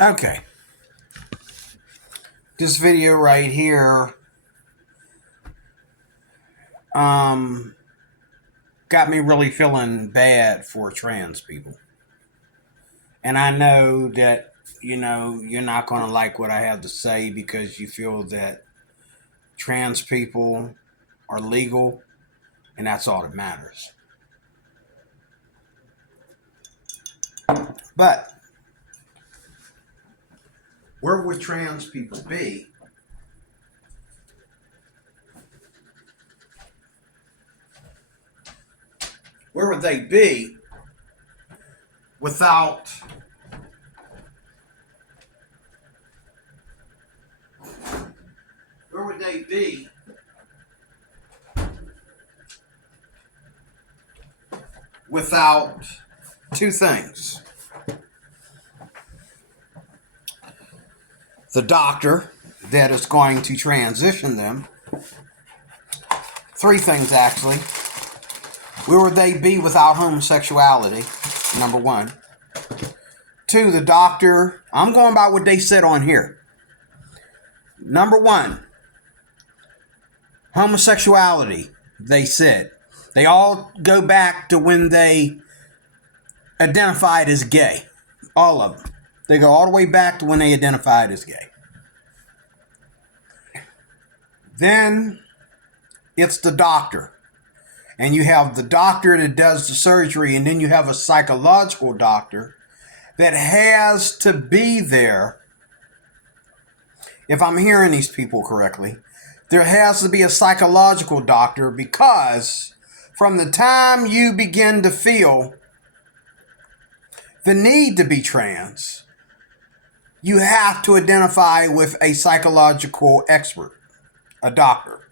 Okay. This video right here got me really feeling bad for trans people. And I know that, you're not going to like what I have to say because you feel that trans people are legal and that's all that matters. But where would trans people be where would they be without where would they be without two things? The doctor that is going to transition them. Three things, actually. Where would they be without homosexuality? Number one. Two, the doctor. I'm going by what they said on here. Number one, homosexuality, they said. They all go back to when they identified as gay. All of them. They go all the way back to when they identified as gay. Then it's the doctor. And you have the doctor that does the surgery, and then you have a psychological doctor that has to be there. If I'm hearing these people correctly, there has to be a psychological doctor because from the time you begin to feel the need to be trans, you have to identify with a psychological expert, a doctor,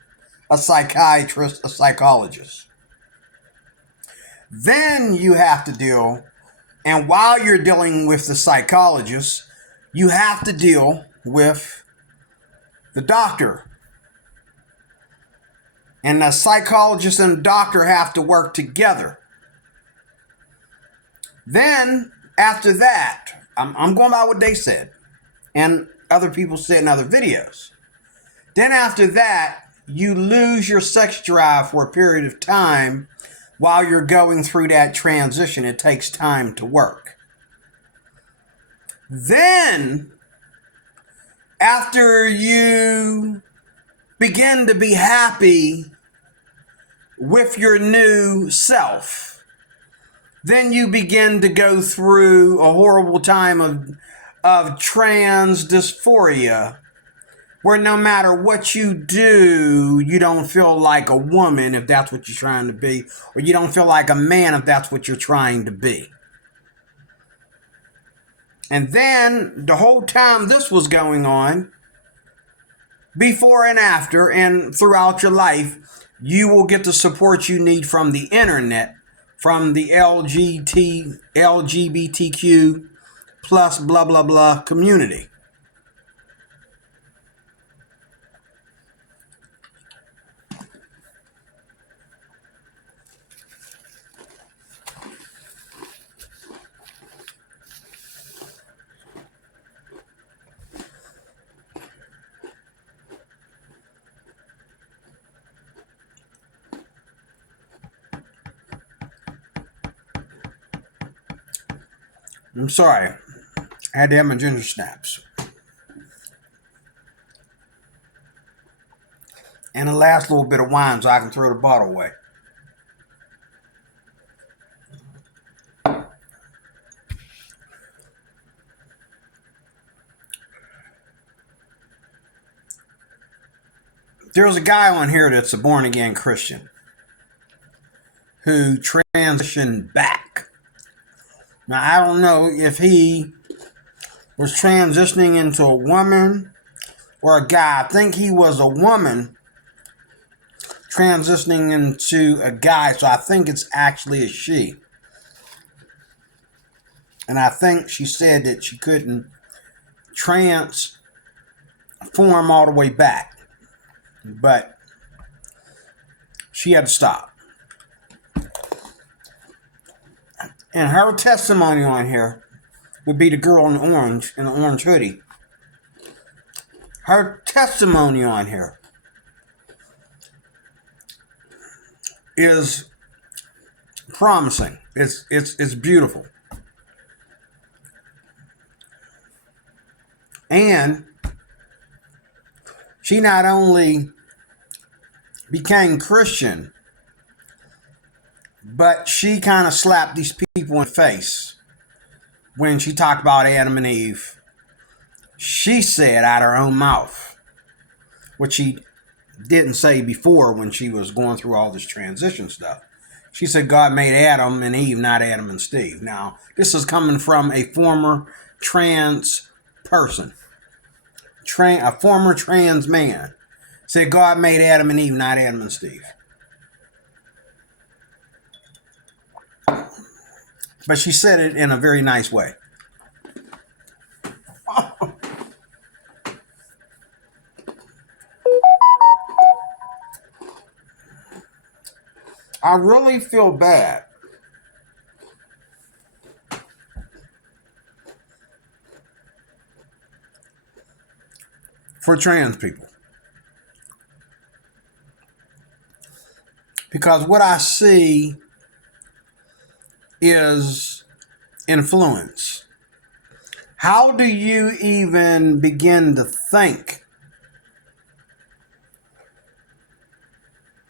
a psychiatrist, a psychologist. Then you have to deal, and while you're dealing with the psychologist, you have to deal with the doctor. And the psychologist and the doctor have to work together. Then, after that, I'm going by what they said, and other people said in other videos. Then after that, you lose your sex drive for a period of time while you're going through that transition. It takes time to work. Then, after you begin to be happy with your new self, then you begin to go through a horrible time of trans dysphoria, where no matter what you do, you don't feel like a woman if that's what you're trying to be, or you don't feel like a man if that's what you're trying to be. And then the whole time this was going on, before and after and throughout your life, you will get the support you need from the internet, from the LGBTQ plus blah blah blah community. I'm sorry, I had to have my ginger snaps. And the last little bit of wine so I can throw the bottle away. There's a guy on here that's a born-again Christian who transitioned back. Now, I don't know if he was transitioning into a woman or a guy. I think he was a woman transitioning into a guy, so I think it's actually a she. And I think she said that she couldn't transform all the way back, but she had to stop. And her testimony on here would be the girl in the orange hoodie. Her testimony on here is promising. It's beautiful. And she not only became Christian, but she kind of slapped these people in the face when she talked about Adam and Eve. She said out of her own mouth, which she didn't say before when she was going through all this transition stuff. She said God made Adam and Eve, not Adam and Steve. Now, this is coming from a former trans person, a former trans man. Said God made Adam and Eve, not Adam and Steve. But she said it in a very nice way. I really feel bad for trans people. Because what I see is influence. How do you even begin to think?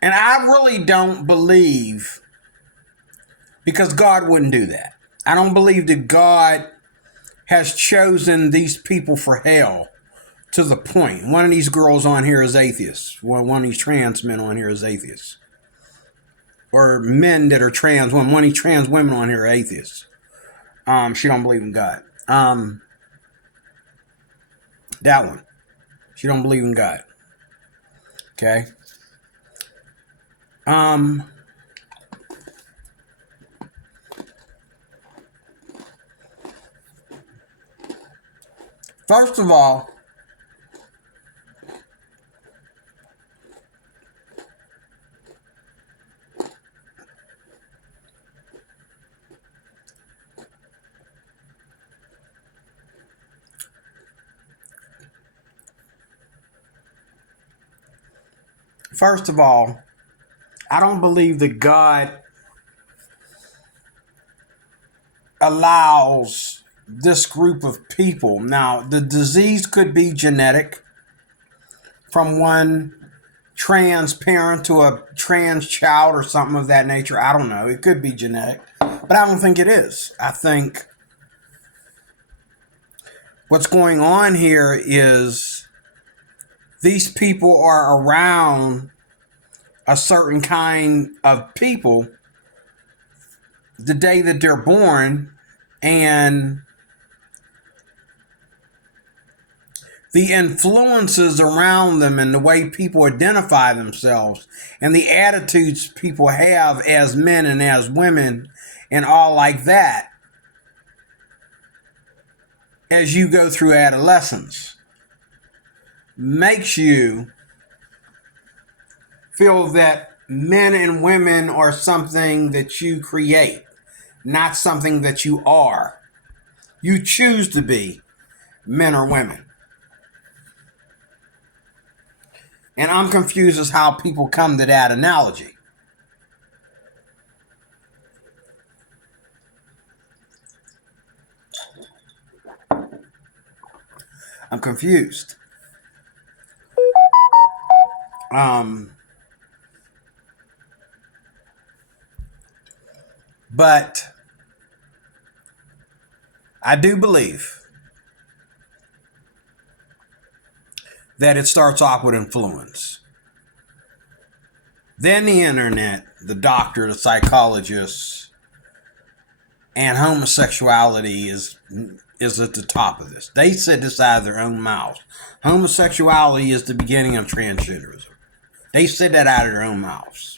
And I really don't believe, because God wouldn't do that. I don't believe that God has chosen these people for hell to the point. One of these girls on here is atheist. One of these trans men on here is atheist. Or men that are trans women. One of these trans women on here are atheists. She don't believe in God. That one. She don't believe in God. Okay. First of all, I don't believe that God allows this group of people. Now, the disease could be genetic from one trans parent to a trans child or something of that nature. I don't know. It could be genetic, but I don't think it is. I think what's going on here is these people are around a certain kind of people the day that they're born, and the influences around them and the way people identify themselves and the attitudes people have as men and as women and all like that as you go through adolescence makes you feel that men and women are something that you create, not something that you are. You choose to be men or women. And I'm confused as how people come to that analogy. I'm confused. But I do believe that it starts off with influence. Then the internet, the doctor, the psychologist, and homosexuality is at the top of this. They said this out of their own mouths. Homosexuality is the beginning of transgenderism. They said that out of their own mouths.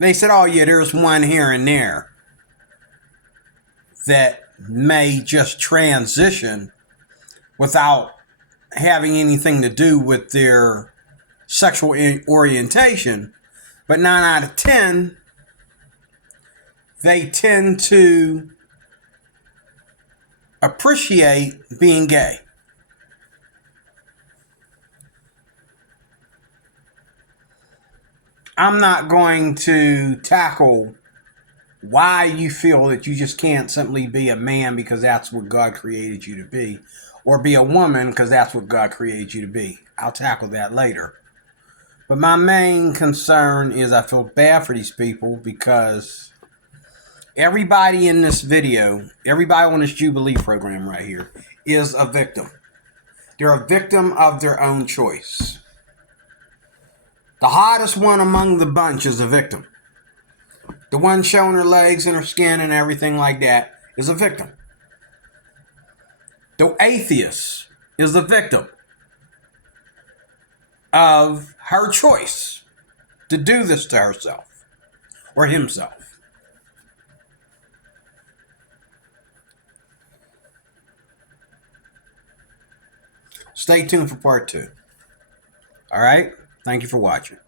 They said, oh yeah, there's one here and there that may just transition without having anything to do with their sexual orientation. But 9 out of 10, they tend to appreciate being gay. I'm not going to tackle why you feel that you just can't simply be a man because that's what God created you to be, or be a woman because that's what God created you to be. I'll tackle that later. But my main concern is I feel bad for these people because everybody in this video, everybody on this Jubilee program right here, is a victim. They're a victim of their own choice. The hottest one among the bunch is a victim. The one showing her legs and her skin and everything like that is a victim. The atheist is a victim of her choice to do this to herself or himself. Stay tuned for part 2. All right? Thank you for watching.